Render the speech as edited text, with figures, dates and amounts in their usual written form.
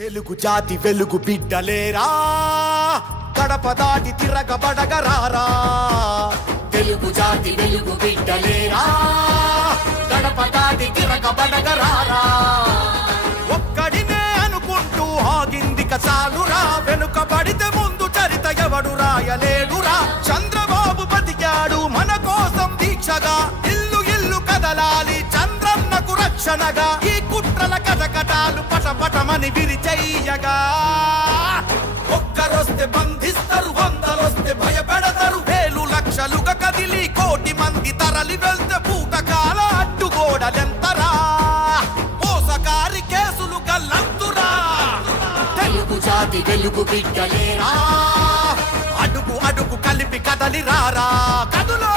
తెలుగు జాతి వెలుగు బిడ్డలేరా, గడప దాటి తిరగబడగరారా. తెలుగు జాతి వెలుగు బిడ్డలేరా, గడప దాటి తిరగబడగరారా. ఒక్కడినే అనుకుంటూ ఆగిందిక చాలురా, వెనుకబడితే ముందు చరిత ఎవడు రాయలేడురా. చంద్రబాబు బతికాడు మన కోసం దీక్షగా, ఇల్లు ఇల్లు కదలాలి చంద్రన్నకు రక్షణగా. ఈ కుట్రల కటకటాలు పటపటమని విరిచెయ్యగా, ఒక్కరొస్తే బంధిస్తారు, వందలొస్తే భయపెడతారు. వేలు లక్షలుగా కదిలి కోటి మంది తరలి వెళ్తే పూటకాల అడ్డుగోడలెంతరా, మోసకారి కేసులు గల్లంతురా. తెలుగు జాతి వెలుగు బిడ్డలేరా, అడుగు అడుగు కలిపి కదలి రారా. కదులో